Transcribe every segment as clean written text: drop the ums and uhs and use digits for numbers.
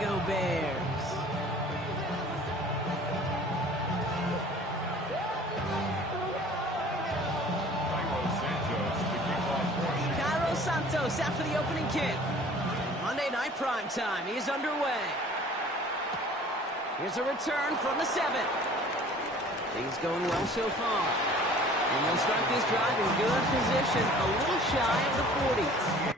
go Bears. Cairo Santos after the opening kick. Monday Night Primetime is underway. Here's a return from the 7. Things going well so far. And they'll start this drive in good position, a little shy of the 40.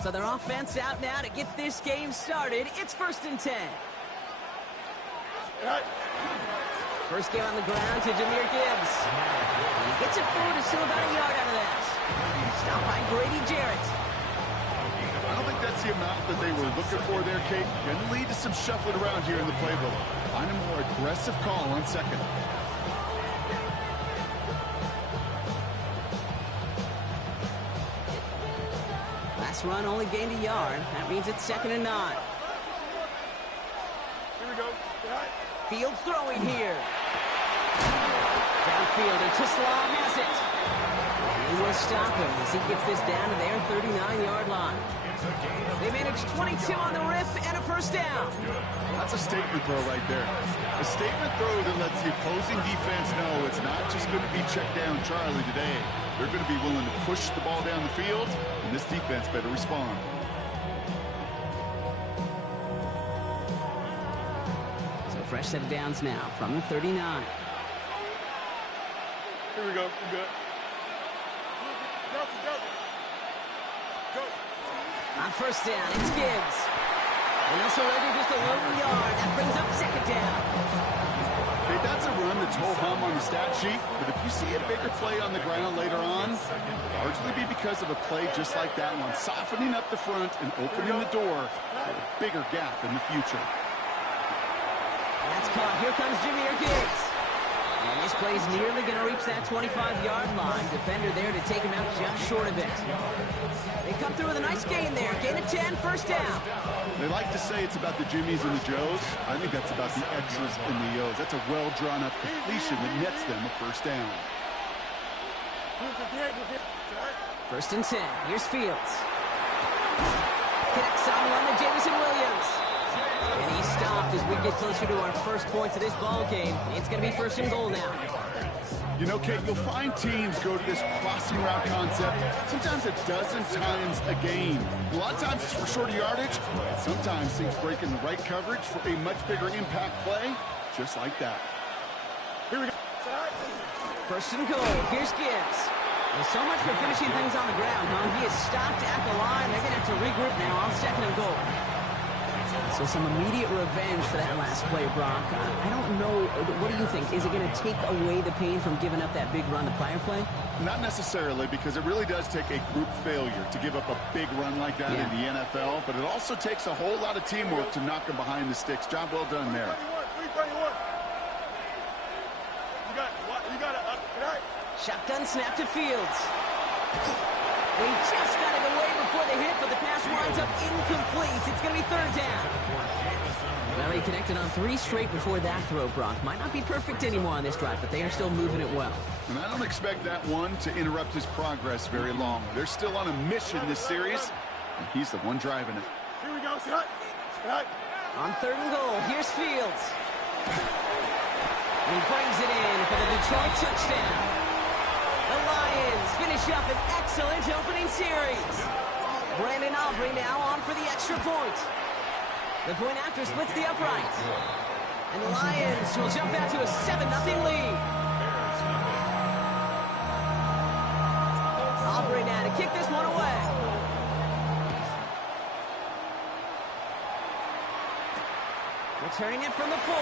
So their offense out now to get this game started. It's 1st and 10. First game on the ground to Jahmyr Gibbs. He gets it forward to still about a yard out of that. Stopped by Grady Jarrett. I don't think that's the amount that they were looking for there, Kate. Can lead to some shuffling around here in the playbook. Find a more aggressive call on 2nd. Last run only gained a yard. That means it's 2nd and 9. Here we go. Field throwing here. Downfield, and Tisslaw has it. And he will stop him as he gets this down to their 39-yard line. They managed 22 on the rip and a 1st down. That's a statement throw right there. A statement throw that lets the opposing defense know it's not just going to be check down Charlie today. They're going to be willing to push the ball down the field, and this defense better respond. So fresh set of downs now from the 39. Here we go. We're good. Go. On 1st down, it's Gibbs. And also ready just a low yard. That brings up 2nd down. Okay, that's a run that's ho-hum on the stat sheet, but if you see a bigger play on the ground later on, largely be because of a play just like that one, softening up the front and opening the door for a bigger gap in the future. That's caught. Here comes Jahmyr Gibbs. And this play is nearly going to reach that 25-yard line. Defender there to take him out just short of it. They come through with a nice gain there. Gain of 10, 1st down. They like to say it's about the Jimmies and the Joes. I think that's about the X's and the O's. That's a well-drawn-up completion that nets them a 1st down. 1st and 10. Here's Fields. Connects on one to Jameson Williams. And he stopped as we get closer to our first points of this ball game. It's going to be 1st and goal now. You know, Kate, you'll find teams go to this crossing route concept sometimes a dozen times a game. A lot of times it's for shorter yardage, but sometimes things break in the right coverage for a much bigger impact play, just like that. Here we go. 1st and goal. Here's Gibbs. Well, so much for finishing things on the ground, huh? He is stopped at the line. They're going to have to regroup now on 2nd and goal. So some immediate revenge for that last play, Brock. I don't know. What do you think? Is it going to take away the pain from giving up that big run the prior play? Not necessarily, because it really does take a group failure to give up a big run like that in the NFL, but it also takes a whole lot of teamwork to knock them behind the sticks. Job well done there. Shotgun snap to Fields. He just got to go pass winds up incomplete. It's going to be third down. Well, he connected on 3 straight before that throw, Brock. Might not be perfect anymore on this drive, but they are still moving it well. And I don't expect that one to interrupt his progress very long. They're still on a mission this series, and he's the one driving it. Here we go, Scott. On 3rd and goal, here's Fields. And he brings it in for the Detroit touchdown. The Lions finish up an excellent opening series. Brandon Aubrey now on for the extra point. The point after splits the upright. And the Lions will jump out to a 7-0 lead. Aubrey now to kick this one away. Returning it from the 4.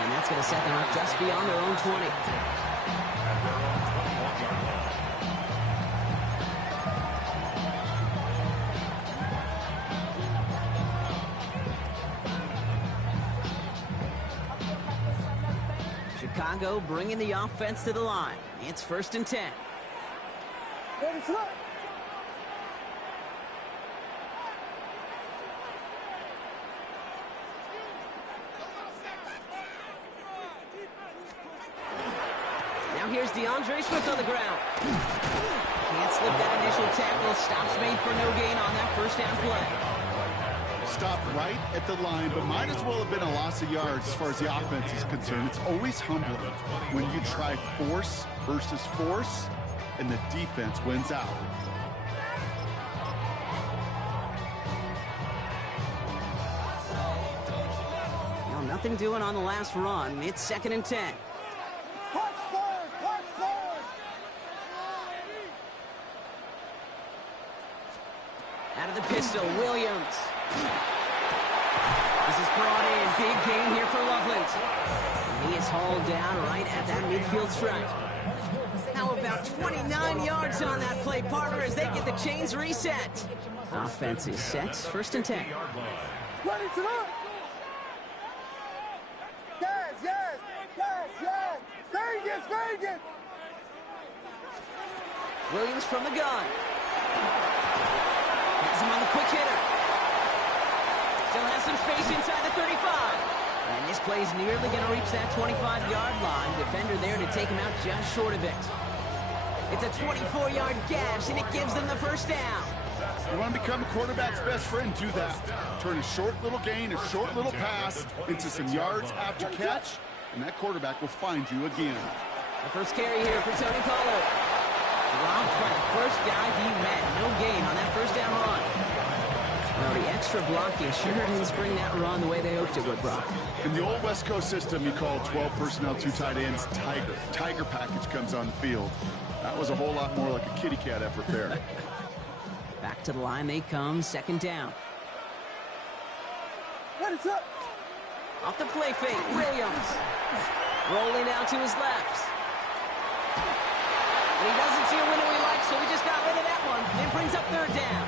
And that's going to set them up just beyond their own 20. Chicago bringing the offense to the line. It's 1st and 10. Now here's DeAndre Swift on the ground. Can't slip that initial tackle. Stops made for no gain on that 1st down play. Stopped right at the line, but might as well have been a loss of yards as far as the offense is concerned. It's always humbling when you try force versus force, and the defense wins out. Well, nothing doing on the last run. It's 2nd and 10. Out of the pistol, Williams. This is brought in. Big gain here for Loveland. And he is hauled down right at that midfield stripe. How about 29 yards on that play, partner, as they get the chains reset. Offense is set. 1st and 10. Ready to up. Yes. Vegas. Williams from the gun. Has him on the quick hitter. Still has some space inside the 35. And this play's nearly going to reach that 25-yard line. Defender there to take him out just short of it. It's a 24-yard gash, and it gives them the 1st down. You want to become a quarterback's best friend, do that. Turn a short little gain, a short little pass into some yards after catch, and that quarterback will find you again. The first carry here for Tony Pollard. Dropped by the first guy he met. No gain on that 1st down run. Well, the extra blocking sure didn't spring that run the way they hoped it would, Brock. In the old West Coast system, you call 12 personnel, 2 tight ends, Tiger. Tiger package comes on the field. That was a whole lot more like a kitty cat effort there. Back to the line they come, 2nd down. What is up? Off the play fake, Williams. Rolling out to his left. And he doesn't see a window he likes, so he just got rid of that one. Then brings up 3rd down.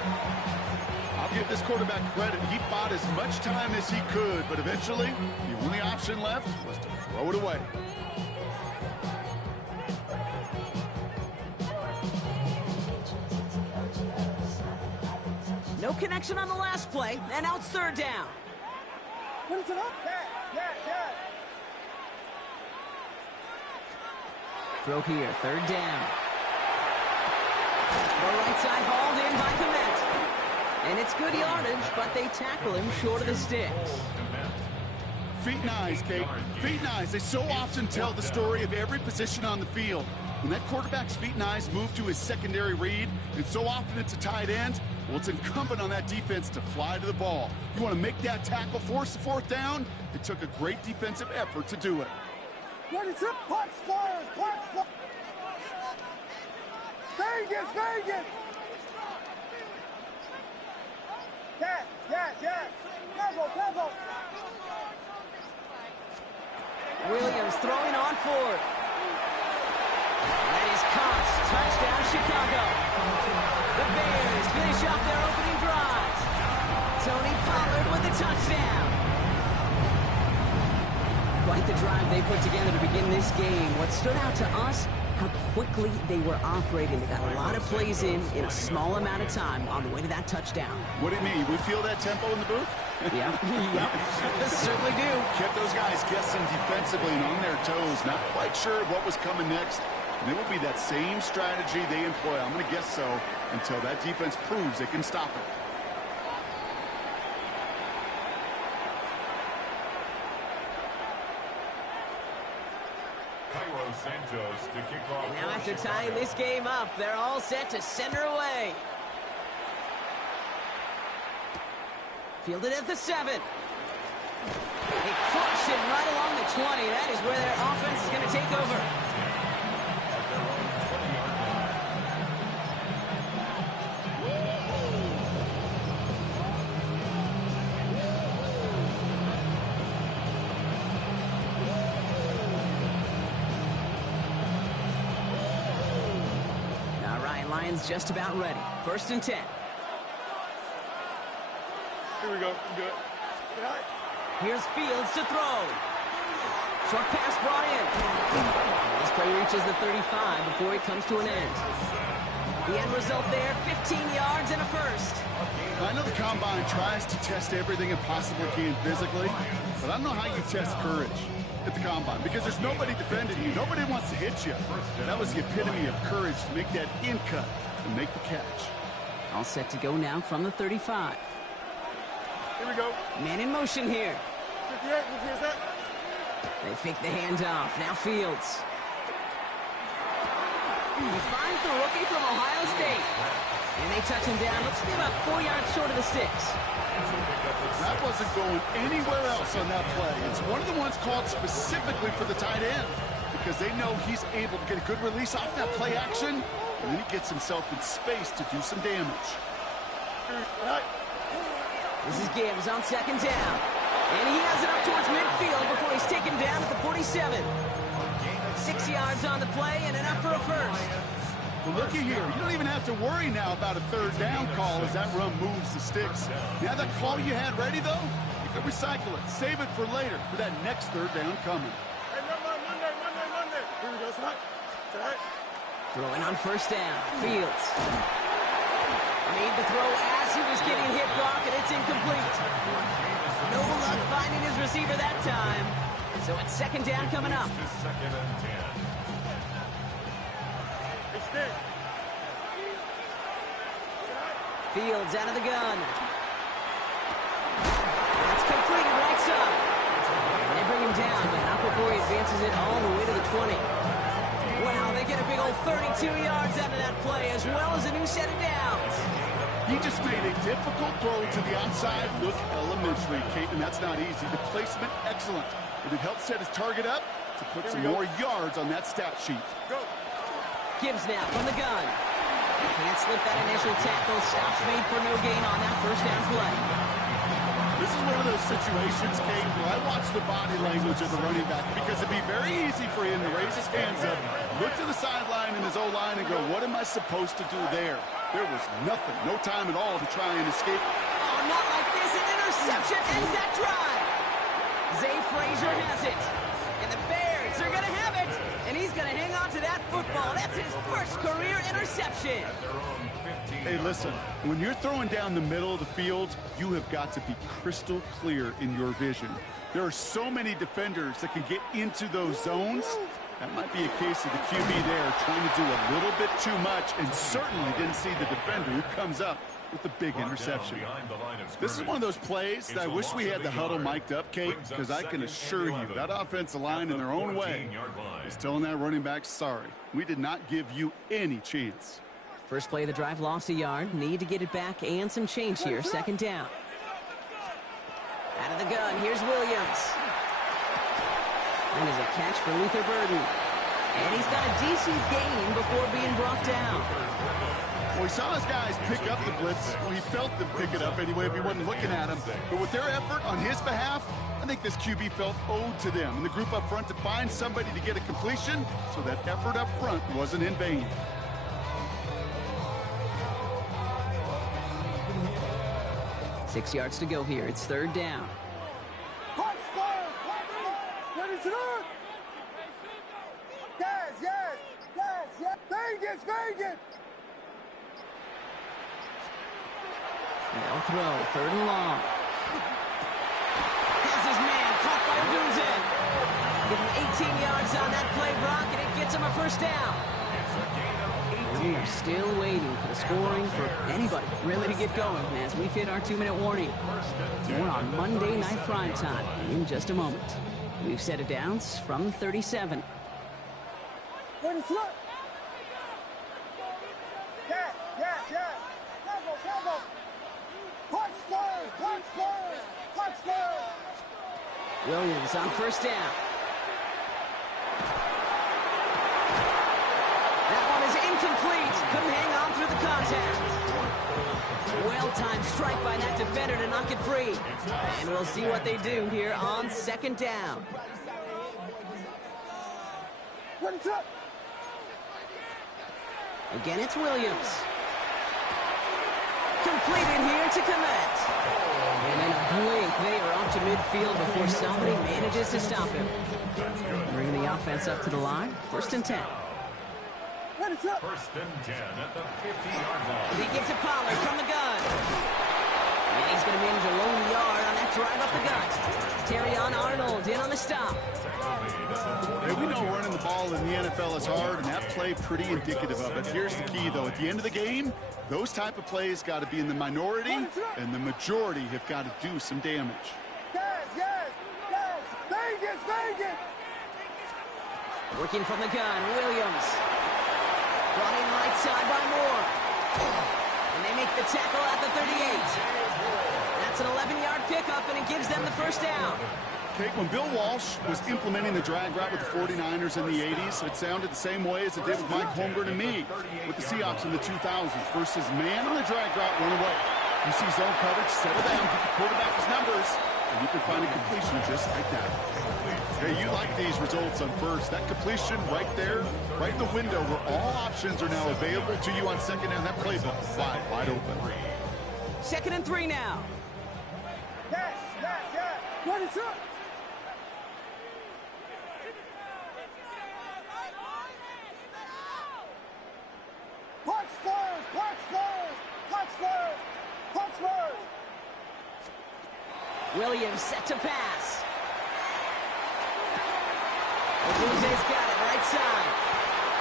I'll give this quarterback credit. He bought as much time as he could, but eventually, the only option left was to throw it away. No connection on the last play, and now it's 3rd down. What is it up? Yeah. Throw here, 3rd down. The right side hauled in by Kmet. And it's good yardage, but they tackle him short of the sticks. Feet and eyes, Kate. Feet and eyes. They so often tell the story of every position on the field. When that quarterback's feet and eyes move to his secondary read, and so often it's a tight end, well, it's incumbent on that defense to fly to the ball. You want to make that tackle, force the 4th down? It took a great defensive effort to do it. What is it? Punch Flyers. Vegas. Yes. Tempo. Williams throwing on 4th. That is caught. Touchdown, Chicago. The Bears finish off their opening drive. Tony Pollard with the touchdown. Quite the drive they put together to begin this game. What stood out to us, how quickly they were operating. They got a lot of plays in a small amount of time on the way to that touchdown. What do you mean? We feel that tempo in the booth? Yeah, yep, certainly do. Kept those guys guessing defensively and on their toes, not quite sure what was coming next. And it will be that same strategy they employ, I'm going to guess so, until that defense proves they can stop it. And now after tying this game up, they're all set to send her away. Fielded at the 7. They crush it right along the 20. That is where their offense is going to take over. Lions just about ready. 1st and 10. Here we go. Good. Here's Fields to throw. Short pass brought in. This play reaches the 35 before it comes to an end. The end result there, 15 yards and a first. I know the Combine tries to test everything it possibly can physically, but I don't know how you test courage at the Combine, because there's nobody defending you. Nobody wants to hit you. That was the epitome of courage, to make that in cut and make the catch. All set to go now from the 35. Here we go. Man in motion here. 58, what's that? They fake the handoff. Now Fields. He finds the rookie from Ohio State. And they touch him down. Looks to be about 4 yards short of the sticks. That wasn't going anywhere else on that play. It's one of the ones called specifically for the tight end, because they know he's able to get a good release off that play action, and then he gets himself in space to do some damage. This is Gibbs on 2nd down. And he has it up towards midfield before he's taken down at the 47. 6 yards on the play and enough for a first. Well, looky here. You don't even have to worry now about a 3rd down call as that run moves the sticks. You have that call you had ready, though? You can recycle it. Save it for later for that next 3rd down coming. Hey, Monday. Here we go, tonight. Throwing on 1st down. Fields. Made the throw as he was getting hit block, and it's incomplete. No luck finding his receiver that time. So it's 2nd down coming up. Fields out of the gun. That's completed right side. They bring him down, but not before he advances it all the way to the 20. Wow, they get a big old 32 yards out of that play, as well as a new set of downs. He just made a difficult throw to the outside. Look elementary, Kate, and that's not easy. The placement, excellent. And it helped set his target up to put some more yards on that stat sheet. Go. Gibbs now from the gun. Can't slip that initial tackle. Stops made for no gain on that 1st down play. This is one of those situations, Kate, where I watch the body language of the running back, because it'd be very easy for him to raise his hands up, look to the sideline in his O-line and go, what am I supposed to do there? There was nothing, no time at all to try and escape. Oh, not like this. An interception ends that drive. Zay Frazier has it. And the Bears are going to have it. And he's going to hang on to that football. That's his first career interception. Hey, listen, when you're throwing down the middle of the field, you have got to be crystal clear in your vision. There are so many defenders that can get into those zones. That might be a case of the QB there trying to do a little bit too much and certainly didn't see the defender who comes up with the big interception. This is one of those plays that I wish we had the huddle mic'd up, Kate, because I can assure you that offensive line in their own way is telling that running back, sorry, we did not give you any chance. First play of the drive, lost a yard. Need to get it back and some change here. 2nd down. Out of the gun, here's Williams. And is a catch for Luther Burden. And he's got a decent gain before being brought down. Well, he saw his guys pick up the blitz. Well, he felt them pick it up anyway if he wasn't looking at him. But with their effort on his behalf, I think this QB felt owed to them and the group up front to find somebody to get a completion, so that effort up front wasn't in vain. Six yards to go here. It's 3rd down. Punch, fire, ready to run. Yes. Vegas! They'll throw, 3rd and long. Has his man caught by Odunze. Give him 18 yards on that play, Brock, and it gets him a 1st down. And we are still waiting for the scoring for anybody really to get going as we hit our 2-minute warning. More on Monday Night Primetime in just a moment. We've set it down from 37. Ready, flip! Yeah! Tempo! Punch Spurs! Williams on 1st down. That one is incomplete. Couldn't hang on through the contact. Well-timed strike by that defender to knock it free. And we'll see what they do here on 2nd down. Ready, flip! Again, it's Williams. Completed here to Kmet. And in a blink, they are off to midfield before somebody manages to stop him. Bringing the offense up to the line. 1st and 10. Ready, flip! 1st and 10 at the 50-yard line. They get to Pollard from the gun. And he's going to manage a lone yard on that drive up the gut. Terrion Arnold in on the stop. Hey, we know running the ball in the NFL is hard, and that play pretty indicative of it. Here's the key, though. At the end of the game, those type of plays got to be in the minority, and the majority have got to do some damage. Yes! Vegas! Working from the gun, Williams. Brought in right side by Moore. And they make the tackle at the 38. That's an 11-yard pickup, and it gives them the 1st down. Okay, when Bill Walsh was implementing the drag route with the 49ers in the 80s, it sounded the same way as it did with Mike Holmgren and me with the Seahawks in the 2000s. Versus man on the drag route, run away. You see zone coverage, settle down, get the quarterback his numbers, and you can find a completion just like that. Hey, you like these results on 1st. That completion right there, right in the window where all options are now available to you on 2nd down. That playbook wide open. 2nd and 3 now. Yeah! Ready, flip! Punch Spurs! Williams set to pass. Odunze's got it right side.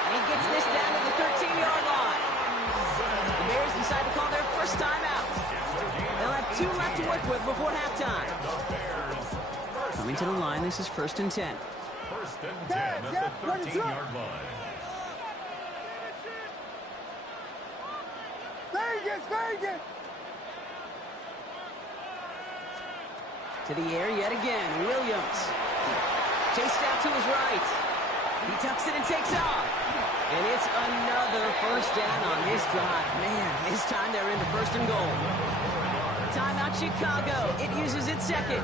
And he gets this down to the 13-yard line. The Bears decide to call their 1st timeout. They'll have 2 left to work with before halftime. Coming to the line, this is 1st and 10. 1st and 10 at the 13-yard line. Vegas! To the air yet again, Williams. Chased out to his right. He tucks it and takes off. And it's another 1st down on this drive. Man, this time they're in the 1st and goal. Timeout Chicago. It uses its 2nd.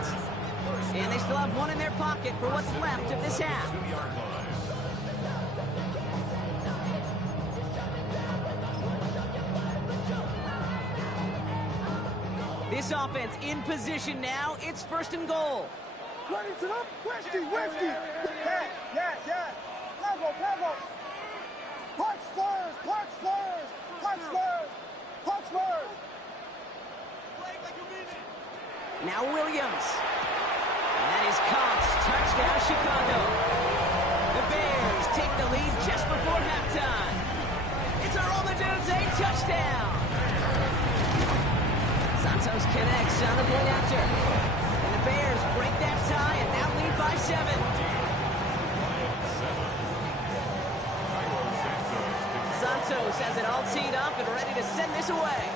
And they still have 1 in their pocket for what's left of this half. This offense in position now. It's 1st and goal. Ready, flip! Whiskey! Yeah! Tempo! Punch Spurs! Now Williams. And that is caught. Touchdown, Chicago. The Bears take the lead just before halftime. It's a Rome Odunze touchdown. Santos connects on the point after. And the Bears break that tie and now lead by 7. Santos has it all teed up and ready to send this away.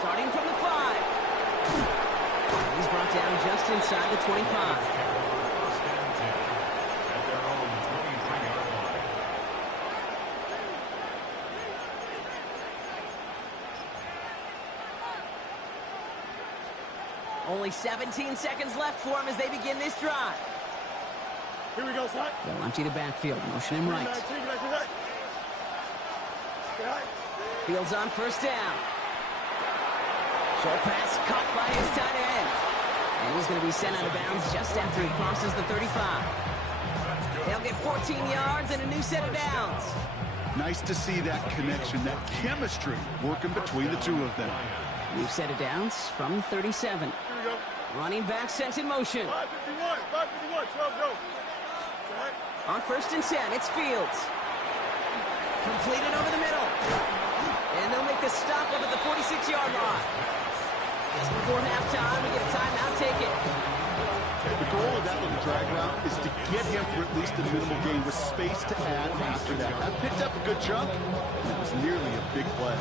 Starting from the 5. He's brought down just inside the 25. Only 17 seconds left for him as they begin this drive. Here we go, son. They'll empty the backfield, motion him right. Fields on 1st down. Short pass caught by his tight end. And he's going to be sent out of bounds just after he crosses the 35. They'll get 14 yards and a new set of downs. Nice to see that connection, that chemistry working between the two of them. New set of downs from 37. Here we go. Running back sent in motion. 551, 12, go. On 1st and 10, it's Fields. Completed over the middle. And they'll make the stop up at the 46-yard line. Just before halftime, we get a timeout taken. The goal of that little drag route is to get him for at least a minimal gain with space to add after that. That picked up a good chunk, and it was nearly a big play.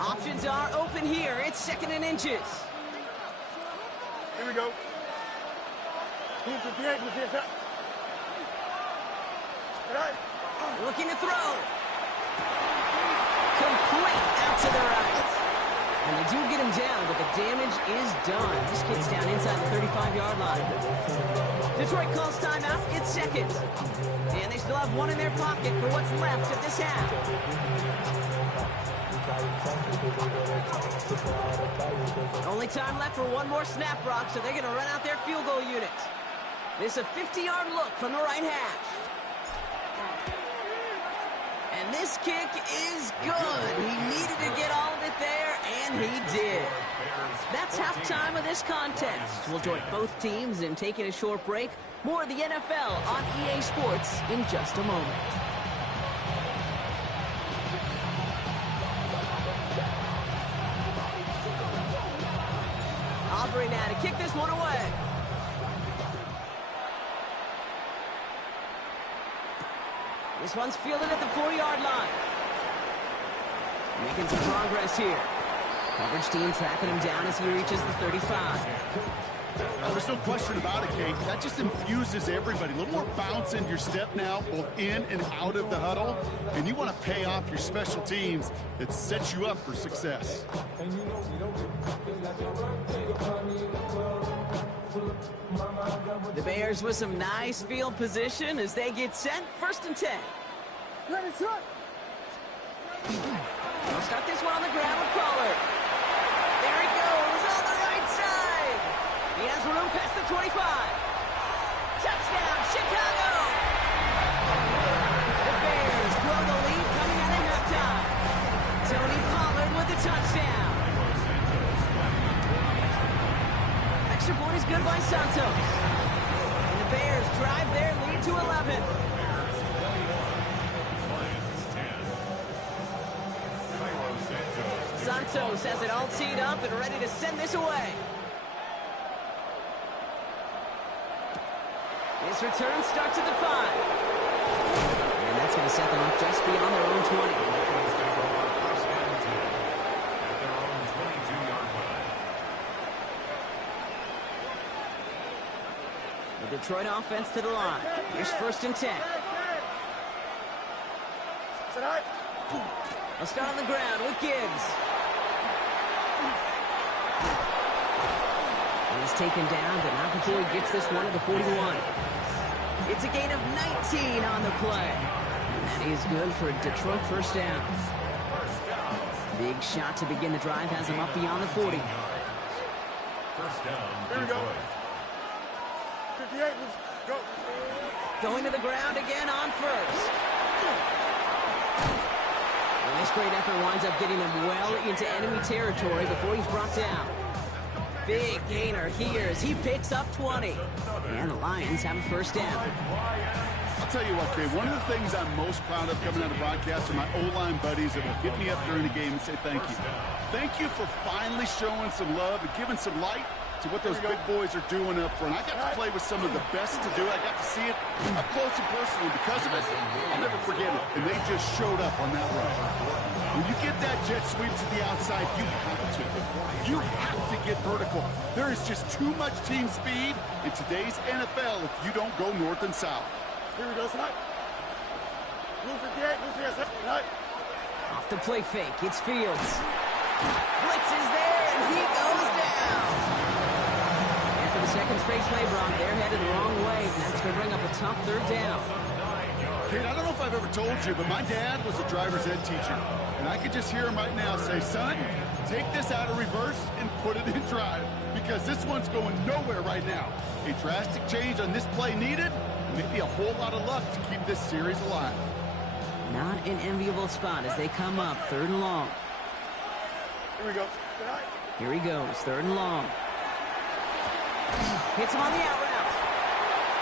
Options are open here. It's 2nd and inches. Here we go. Team 58, who's here, set? Right. Looking to throw. Complete out to the right. And they do get him down, but the damage is done. This kid's down inside the 35-yard line. Detroit calls timeout. It's 2nd. And they still have one in their pocket for what's left of this half. Only time left for one more snap, Brock, so they're going to run out their field goal unit. This is a 50-yard look from the right hash. And this kick is good. He needed to get all of it there, and he did. That's halftime of this contest. We'll join both teams in taking a short break. More of the NFL on EA Sports in just a moment. Aubrey now to kick this one away. This one's fielded at the 4-yard line. Making some progress here. Coverage team tracking him down as he reaches the 35. There's no question about it, Kate. That just infuses everybody. A little more bounce in your step now, both in and out of the huddle. And you want to pay off your special teams that sets you up for success. The Bears with some nice field position as they get set. 1st and 10. Ready, set. They'll start this one on the ground with Pollard. There he goes on the right side. He has room past the 25. Touchdown, Chicago. The Bears grow the lead coming out of halftime. Tony Pollard with the touchdown. Extra point is good by Santos. And the Bears drive their lead to 11. Santos has it all teed up and ready to send this away. This return starts at the 5. And that's going to set them up just beyond their own 20. The Detroit offense to the line. Here's 1st and 10. They'll start on the ground with Gibbs. He's taken down, but not before he gets this one to the 41. It's a gain of 19 on the play. And that is good for a Detroit 1st down. Big shot to begin the drive has him up beyond the 40. 1st down, Here we go. Detroit. 58, let's go. Going to the ground again on 1st. And this great effort winds up getting him well into enemy territory before he's brought down. Big gainer here as he picks up 20. And the Lions have a 1st down. I'll tell you what, Kay, one of the things I'm most proud of coming out of broadcast are my O-line buddies that will hit me up during the game and say thank you. Thank you for finally showing some love and giving some light to what those big boys are doing up front. I got to play with some of the best to do it. I got to see it up close and personal. Because of it, I'll never forget it. And they just showed up on that run. When you get that jet sweep to the outside, you have to. You have to get vertical. There is just too much team speed in today's NFL if you don't go north and south. Here we go, slide. Blue 58, blue 58, slide. Off the play fake, it's Fields. Blitz is there, and he goes down. And for the second straight play, Brock, they're headed the wrong way, and that's going to bring up a tough 3rd down. Kate, I don't know if I've ever told you, but my dad was a driver's ed teacher. And I could just hear him right now say, son, take this out of reverse and put it in drive. Because this one's going nowhere right now. A drastic change on this play needed, Maybe a whole lot of luck to keep this series alive. Not an enviable spot as they come up 3rd and long. Here we go. Here he goes, 3rd and long. Hits him on the out route.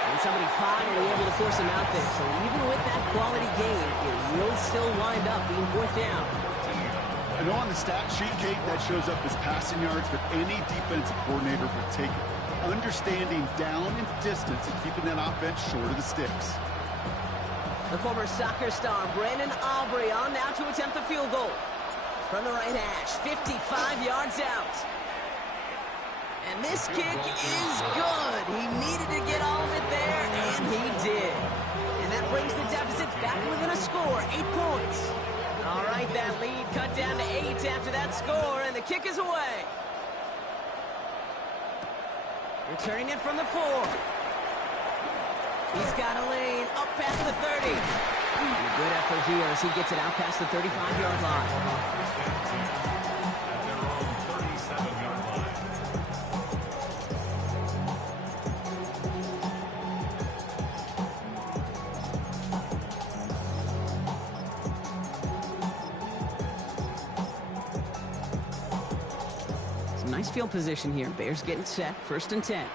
And somebody finally able to force him out there. So even with that quality gain, it will still wind up being 4th down. I know on the stat sheet, Kate, that shows up as passing yards, but any defensive coordinator will take it. Understanding down and distance and keeping that offense short of the sticks. The former soccer star, Brandon Aubrey, on now to attempt the field goal. From the right hash, 55 yards out. And this kick is good. He needed to get all of it there, and he did. And that brings the deficit back within a score, 8 points. All right, that lead cut down to 8 after that score, and the kick is away. Returning it from the 4. He's got a lane up past the 30. And a good effort here as he gets it out past the 35-yard line. Nice field position here. Bears getting set. 1st and 10.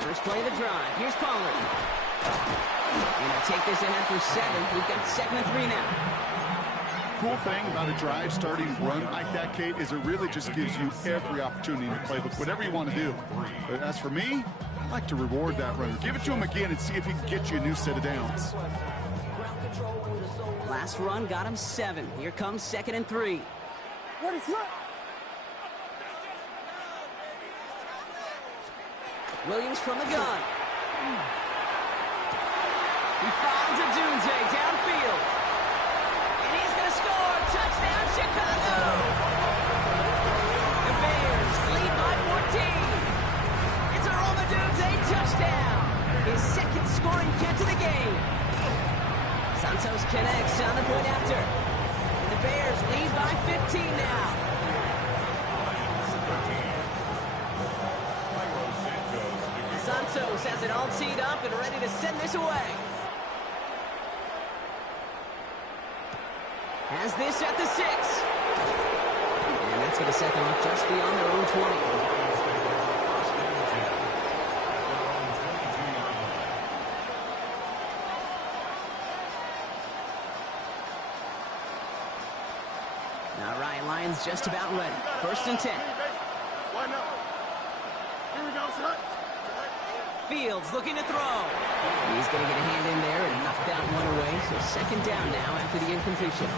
First play of the drive. Here's Pollard. Gonna take this ahead for 7. We've got 2nd and 3 now. Cool thing about a drive starting run like that, Kate, is it really just gives you every opportunity to play with whatever you want to do. But as for me, I like to reward that runner. Give it to him again and see if he can get you a new set of downs. Last run got him 7. Here comes 2nd and 3. What is that? Williams from the gun. He finds a Dunze downfield. And he's going to score. Touchdown, Chicago. The Bears lead by 14. It's a Roma Dunze touchdown. His 2nd scoring catch of the game. Santos connects on the point after. And the Bears lead by 15 now. Santos has it all teed up and ready to send this away. Has this at the 6. And that's going to set them up just beyond their own 20. All right, Lions just about ready. 1st and 10. Line up. Here we go, son. Fields looking to throw. He's going to get a hand in there and knock that one away. So 2nd down now after the incompletion.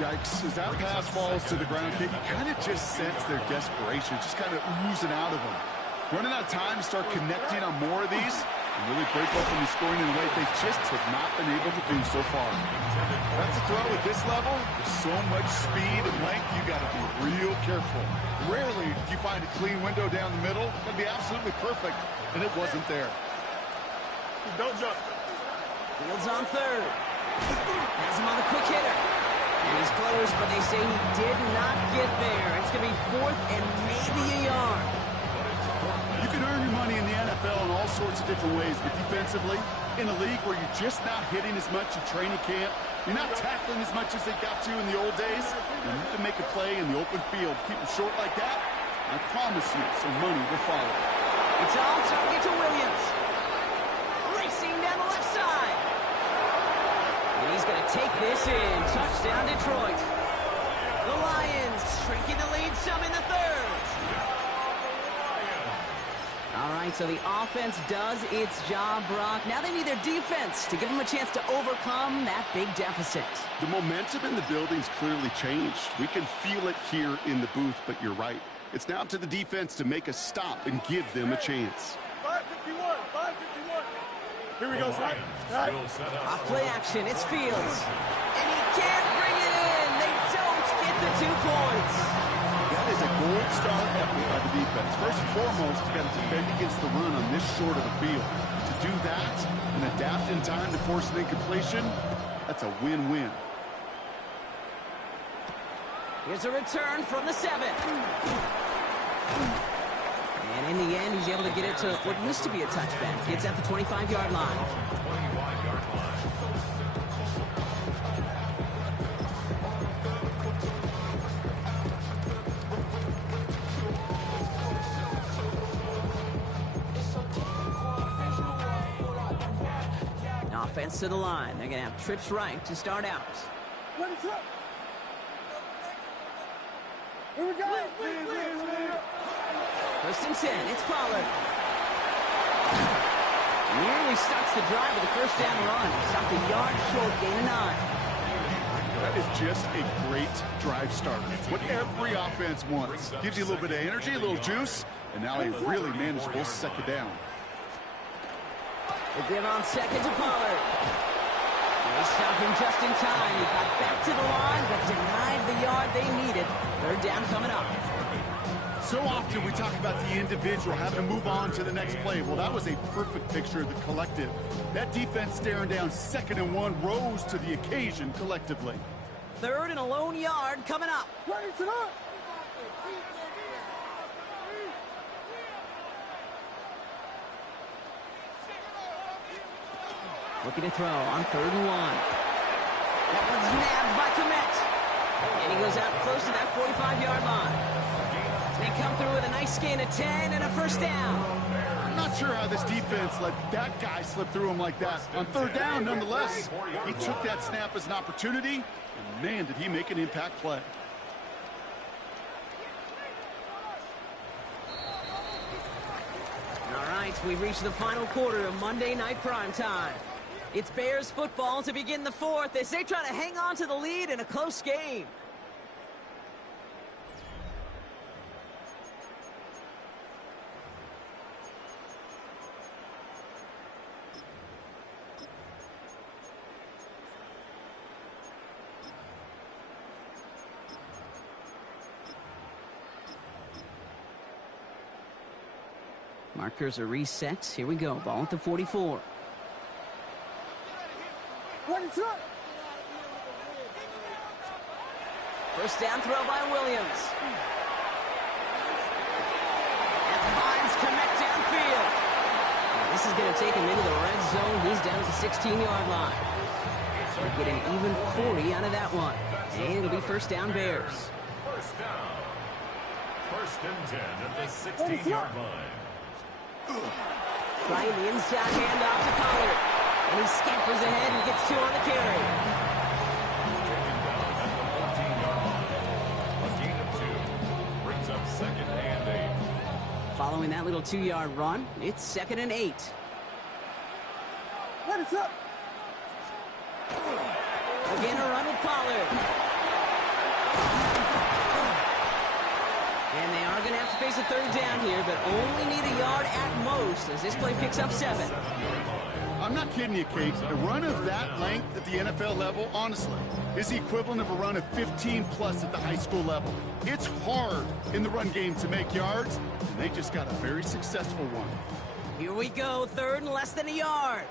Yikes. As that pass falls to the ground, you kind of just sense their desperation, just kind of oozing out of them. Running out of time to start connecting on more of these and really break open the scoring in a way they just have not been able to do so far. That's a throw at this level. There's so much speed and length, you got to be real careful. Rarely do you find a clean window down the middle. That'd be absolutely perfect, and it wasn't there. Don't jump. Fields on 3rd. Has him on the quick hitter. And he's close, but they say he did not get there. It's going to be 4th and maybe a yard. You can earn your money in the NFL in all sorts of different ways, but defensively, in a league where you're just not hitting as much in training camp, you're not tackling as much as they got to in the old days, you need to make a play in the open field. Keep it short like that, I promise you some money will follow. It's all target to Williams. Racing down the left side. And he's going to take this in. Touchdown, Detroit. The Lions shrinking the lead some in the 3rd. All right, so the offense does its job, Brock. Now they need their defense to give them a chance to overcome that big deficit. The momentum in the building's clearly changed. We can feel it here in the booth, but you're right. It's now up to the defense to make a stop and give them a chance. 551, 551. Here we go, son. Off play action, it's Fields. And he can't bring it in. They don't get the 2 points. That is a gold star effort by the defense. First and foremost, you got to defend against the run on this short of the field. To do that and adapt in time to force an incompletion, that's a win-win. Here's a return from the 7. And in the end, he's able to get it to what used to be a touchback. It's at the 25-yard line. 25-yard line. Offense to the line. They're going to have trips right to start out. Here we go. First and 10. It's Pollard. Nearly starts the drive with a first down run. Stopped a yard short, gain of 9. That is just a great drive starter. What every offense wants. Gives you a little bit of energy, a little juice, and now a really manageable second down. They give on second to Pollard. They stop him just in time. He got back to the line, but denied the yard they needed. Third down coming up. So often we talk about the individual having to move on to the next play. Well, that was a perfect picture of the collective. That defense staring down 2nd and 1 rose to the occasion collectively. Third and a lone yard coming up. Looking to throw on 3rd and 1. That one's nabbed by Kmet. And he goes out close to that 45-yard line. They come through with a nice gain of 10 and a first down. I'm not sure how this defense let that guy slip through him like that. On 3rd down, nonetheless, he took that snap as an opportunity, and man, did he make an impact play. All right, we've reached the final quarter of Monday Night Primetime. It's Bears football to begin the 4th as they try to hang on to the lead in a close game. Markers are reset. Here we go. Ball at the 44. First down throw by Williams. And finds Kmet downfield. Now this is going to take him into the red zone. He's down at the 16-yard line. They'll get an even 40 out of that one. And it'll be first down Bears. First down. 1st and 10 at the 16-yard line. Trying the inside handoff to Pollard. And he scampers ahead and gets 2 on the carry. Taken down at the 14-yard line. A gain of 2. Brings up 2nd and 8. Following that little 2-yard run, it's 2nd and 8. Again, a run with Pollard. And they are going to have to face a 3rd down here, but only need a yard at most as this play picks up 7. I'm not kidding you, Kate. A run of that length at the NFL level, honestly, is the equivalent of a run of 15-plus at the high school level. It's hard in the run game to make yards, and they just got a very successful one. Here we go, 3rd and less than a yard.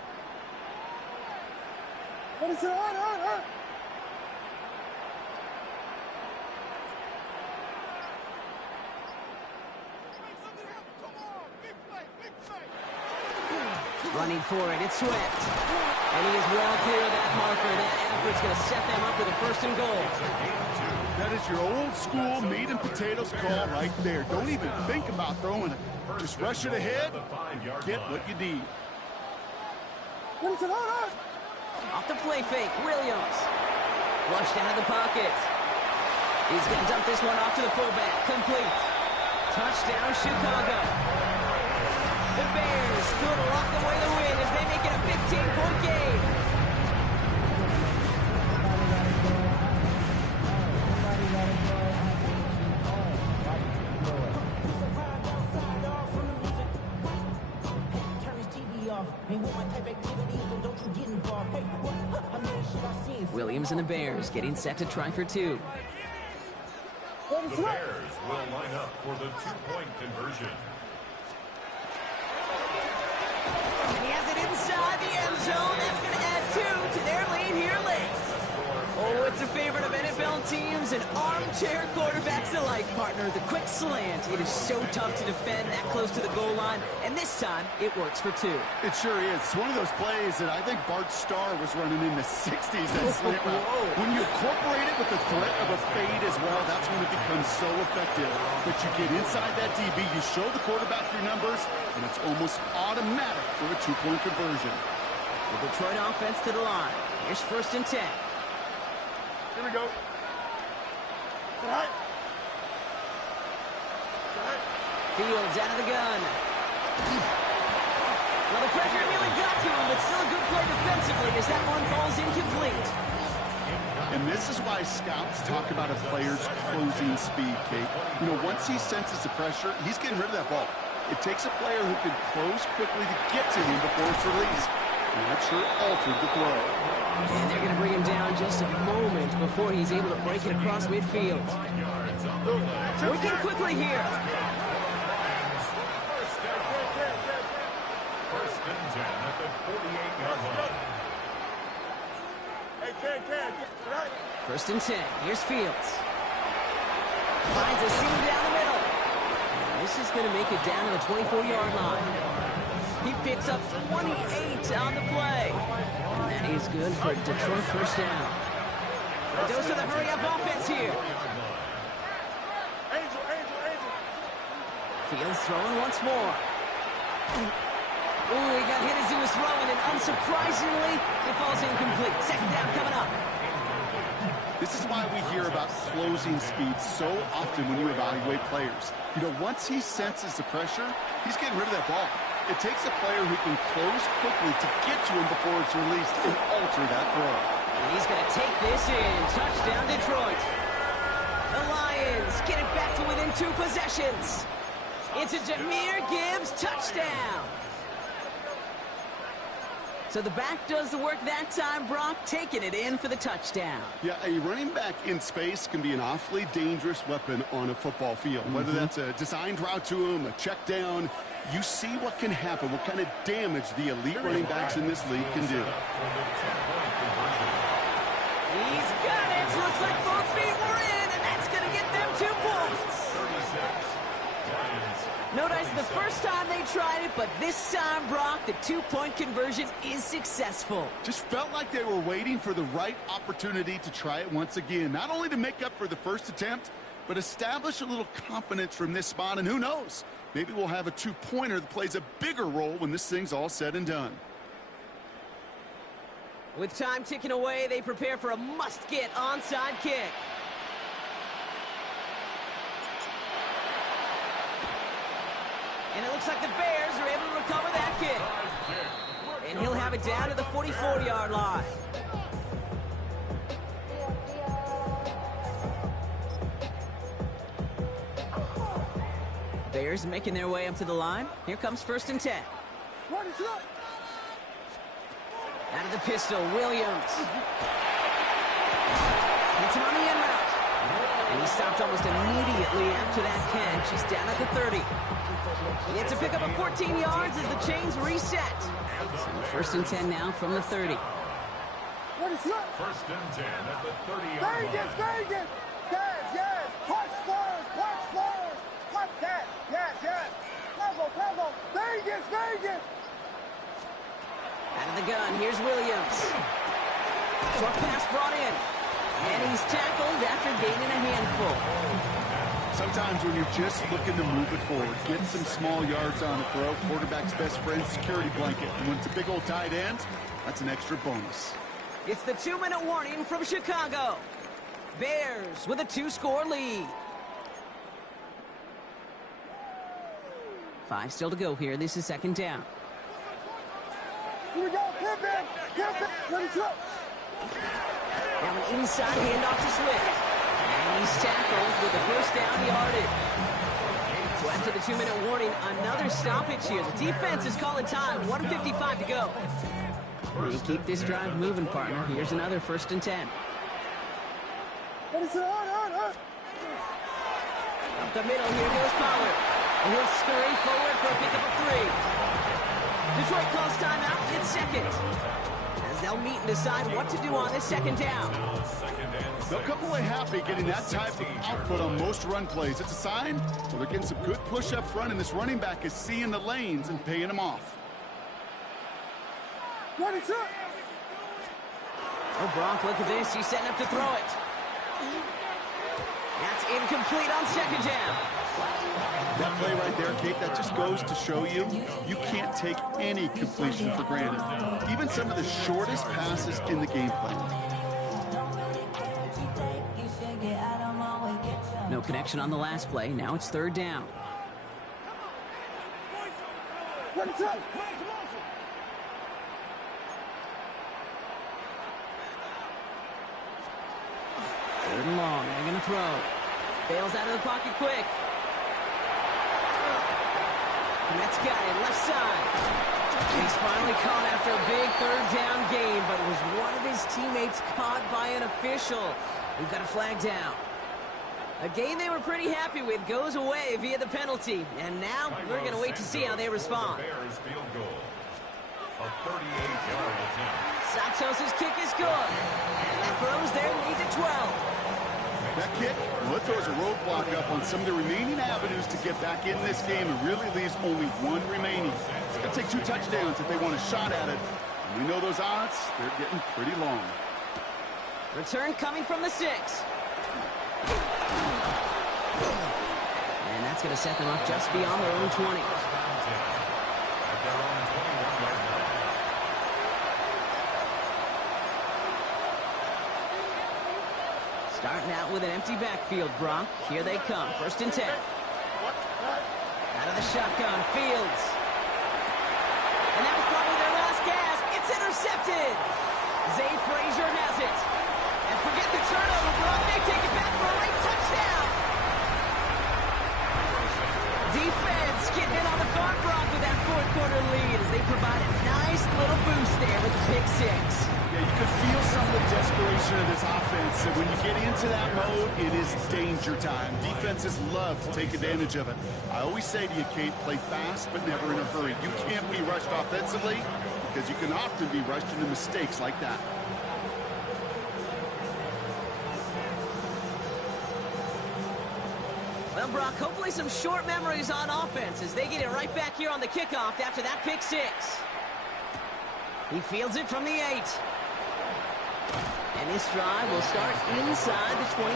Running for it, it's Swift. And he is well clear of that marker. That effort's going to set them up with a 1st and goal. That is your old school meat and potatoes call right there. Don't even think about throwing it. Just rush it ahead and get what you need. Off the play fake, Williams. Flushed out of the pocket. He's going to dump this one off to the fullback. Complete. Touchdown, Chicago. The Bears could lock away the win as they make it a 15-point game. Williams and the Bears getting set to try for 2. The Bears will line up for the 2-point conversion. And he has it inside the end zone. That's going to add 2 to their lead here late. Oh, it's a favorite of NFL teams and armchair quarterbacks alike, partner. The quick slant. It is so tough to defend that close to the goal line, and this time it works for two. It sure is. It's one of those plays that I think Bart Starr was running in the 60s. That slant route. When you incorporate it with the threat of a fade as well, that's when it becomes so effective. But you get inside that DB, you show the quarterback your numbers, and it's almost automatic for a two-point conversion. The Detroit offense to the line. Here's 1st and 10. Here we go. All right. Fields out of the gun. Well, the pressure nearly got to him, but still a good play defensively as that one falls incomplete. And this is why scouts talk about a player's closing speed, Kate. You know, once he senses the pressure, he's getting rid of that ball. It takes a player who can close quickly to get to him before it's released. And that sure altered the throw. And they're going to bring him down just a moment before he's able to break it across midfield. Working quickly here. First and 10 at the 48-yard line. Hey, Ken, right? 1st and 10. Here's Fields. Finds a seam down the middle. And this is going to make it down to the 24-yard line. He picks up 28 on the play. And that is good for a Detroit 1st down. A dose of the hurry-up offense here. Angel. Fields throwing once more. Ooh, he got hit as he was throwing, and unsurprisingly, it falls incomplete. 2nd down coming up. This is why we hear about closing speed so often when you evaluate players. You know, once he senses the pressure, he's getting rid of that ball. It takes a player who can close quickly to get to him before it's released and alter that throw. And he's going to take this in. Touchdown, Detroit. The Lions get it back to within 2 possessions. It's a Jahmyr Gibbs touchdown. So the back does the work that time, Brock, taking it in for the touchdown. Yeah, a running back in space can be an awfully dangerous weapon on a football field. Whether that's a designed route to him, a check down, you see what can happen, what kind of damage the elite running backs in this league can do. He's got it. Looks like both feet were in, and that's going to get them 2 points. Notice the first time they tried it, but this time, Brock, the 2-point conversion is successful. Just felt like they were waiting for the right opportunity to try it once again. Not only to make up for the first attempt, but establish a little confidence from this spot. And who knows, maybe we'll have a 2-pointer that plays a bigger role when this thing's all said and done. With time ticking away, they prepare for a must-get onside kick. And it looks like the Bears are able to recover that kick. And he'll have it down to the 44-yard line. Bears making their way up to the line. Here comes 1st and 10. Out of the pistol, Williams. Hits him on the end route. And he stopped almost immediately after that catch. He's down at the 30. He gets a pickup of 14 yards as the chains reset. So 1st and 10 now from the 30. First and 10 at the 30-yard line. Vegas. Yes. Punch Spurs. Punch that. Yes. Travel. Vegas. Out of the gun, here's Williams. Short pass brought in. And he's tackled after gaining a handful. Sometimes when you're just looking to move it forward, get some small yards on the throw, quarterback's best friend, security blanket. And when it's a big old tight end, that's an extra bonus. It's the 2-minute warning from Chicago. Bears with a 2-score lead. 5 still to go here. This is 2nd down. Here we go. Pimpin'. Let it go. Now an inside handoff to Swift. And he's tackled with the 1st down yardage. So after the 2-minute warning, another stoppage here. The defense is calling time. 1:55 to go. We keep this drive moving, partner. Here's another 1st and 10. Up the middle, here goes Pollard. And he'll scurry forward for a pickup of 3. Detroit calls timeout. It's 2nd. As they'll meet and decide what to do on this second down. They'll come away happy getting that type of output on most run plays. It's a sign well, they're getting some good push up front, and this running back is seeing the lanes and paying them off. What is up? Oh, Brock, look at this. He's setting up to throw it. That's incomplete on second down. That play right there, Kate, that just goes to show you, you can't take any completion for granted. Even some of the shortest passes in the game plan. No connection on the last play. Now it's third down. What is up? Third and long. They're going to throw. Bails out of the pocket quick. Met's got it, left side. He's finally caught after a big third down gain, but it was one of his teammates caught by an official. We've got a flag down. A game they were pretty happy with goes away via the penalty, and now we're going to wait to see how they respond. Bears field goal. A 38-yard attempt. Santos' kick is good. And that throws their lead to 12. That kick, well, it throws a roadblock up on some of the remaining avenues to get back in this game and really leaves only one remaining. It's going to take 2 touchdowns if they want a shot at it. And we know those odds, they're getting pretty long. Return coming from the 6. And that's going to set them up just beyond their own 20. Starting out with an empty backfield, Brock. Here they come. First and 10. Out of the shotgun, Fields. And that was probably their last gasp. It's intercepted. Zay Frazier has it. And forget the turnover, Brock. They take it back for a late touchdown. Defense getting in on the far, Brock, with that fourth quarter lead as they provide a nice little boost there with the pick 6. Yeah, you can feel some of the desperation of this offense. And when you get into that mode, it is danger time. Defenses love to take advantage of it. I always say to you, Kate, play fast but never in a hurry. You can't be rushed offensively because you can often be rushed into mistakes like that. Well, Brock, hopefully some short memories on offense as they get it right back here on the kickoff after that pick 6. He fields it from the 8. And this drive will start inside the 25.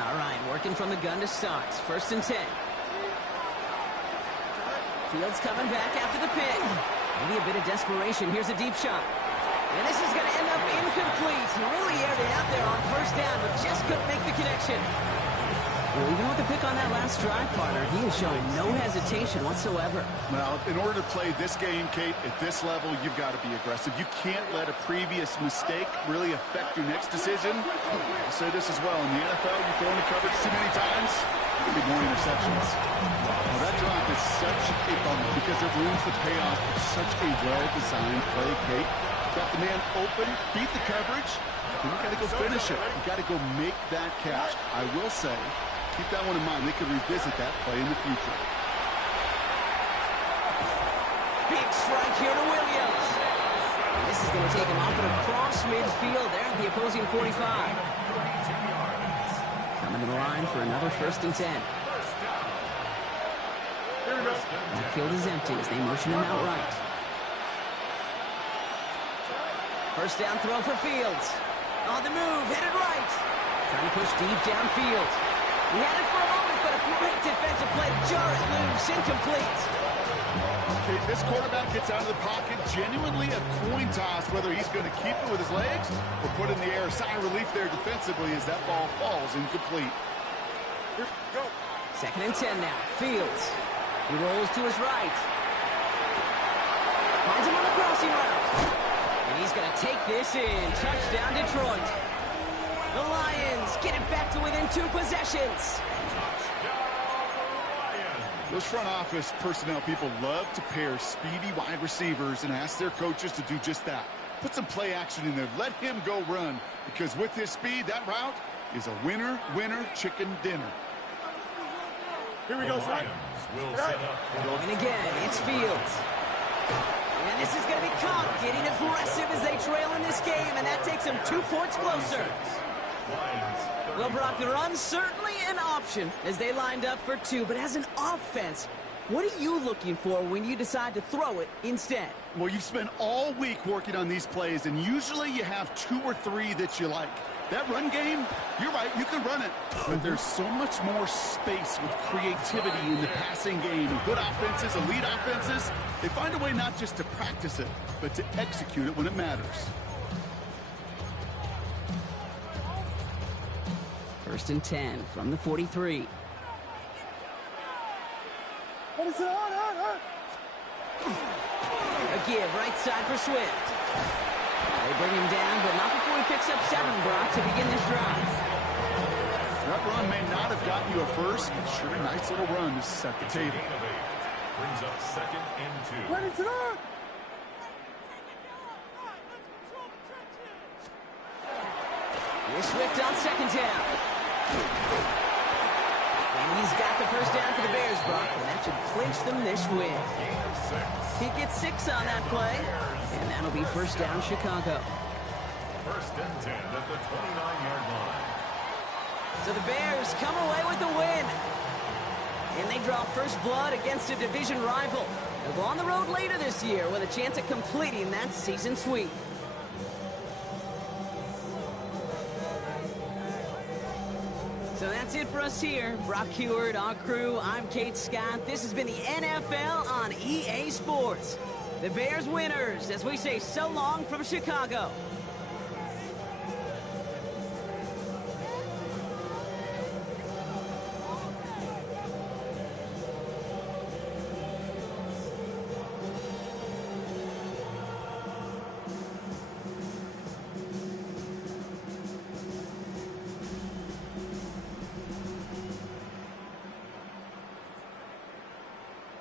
All right, working from the gun to start. First and 10. Fields coming back after the pick. Maybe a bit of desperation. Here's a deep shot. And this is going to end up incomplete. He really aired it out there on first down, but just couldn't make the connection. Well, even with the pick on that last drive, partner, he is showing no hesitation whatsoever. Well, in order to play this game, Kate, at this level, you've got to be aggressive. You can't let a previous mistake really affect your next decision. I'll say this as well. In the NFL, you throw into coverage too many times, there'll be more interceptions. Well, that drop is such a bummer because it ruins the payoff of such a well-designed play, Kate. Got the man open, beat the coverage, then you got to go finish it. You got to go make that catch. I will say, keep that one in mind. They could revisit that play in the future. Big strike here to Williams. And this is going to take him off and across midfield there at the opposing 45. Coming to the line for another first and 10. Backfield is empty as they motion him out right. First down throw for Fields. On the move, headed right. Trying to push deep downfield. He had it for a moment, but a great defensive play to jar it loose. Incomplete. Okay, this quarterback gets out of the pocket. Genuinely a coin toss whether he's going to keep it with his legs or put it in the air. Sigh of relief there defensively as that ball falls incomplete. Go. Second and 10 now. Fields. He rolls to his right. Finds him on the crossing route. And he's going to take this in. Touchdown, Detroit. The Lions get it back to within 2 possessions. Those front office personnel people love to pair speedy wide receivers and ask their coaches to do just that. Put some play action in there. Let him go run. Because with his speed, that route is a winner, winner, chicken dinner. Here we go, son. Lions will set up. And again, it's Fields. And this is going to be Conk getting aggressive as they trail in this game, and that takes them 2 points closer. Lions, Well, Brock, the run's certainly an option as they lined up for 2, but as an offense, what are you looking for when you decide to throw it instead? Well, you've spent all week working on these plays, and usually you have 2 or 3 that you like. That run game, you're right, you can run it. But there's so much more space with creativity in the passing game. Good offenses, elite offenses, they find a way not just to practice it, but to execute it when it matters. 1st and 10 from the 43. A give right side for Swift. They bring him down, but not before he picks up 7, Brock, to begin this drive. That run may not have gotten you a first, but sure a nice little run to set the table. gain of 8. Brings up 2nd and 2. Ready, sit on. Here's Swift on 2nd down. And he's got the 1st down for the Bears, Brock, and that should clinch them this win. Gain of 6. He gets 6 on that play, and that'll be 1st down Chicago. 1st and 10 at the 29-yard line. So the Bears come away with the win. And they draw first blood against a division rival. They'll go on the road later this year with a chance at completing that season sweep. So that's it for us here. Brock Huard, our crew, I'm Kate Scott. This has been the NFL on EA Sports. The Bears winners as we say so long from Chicago.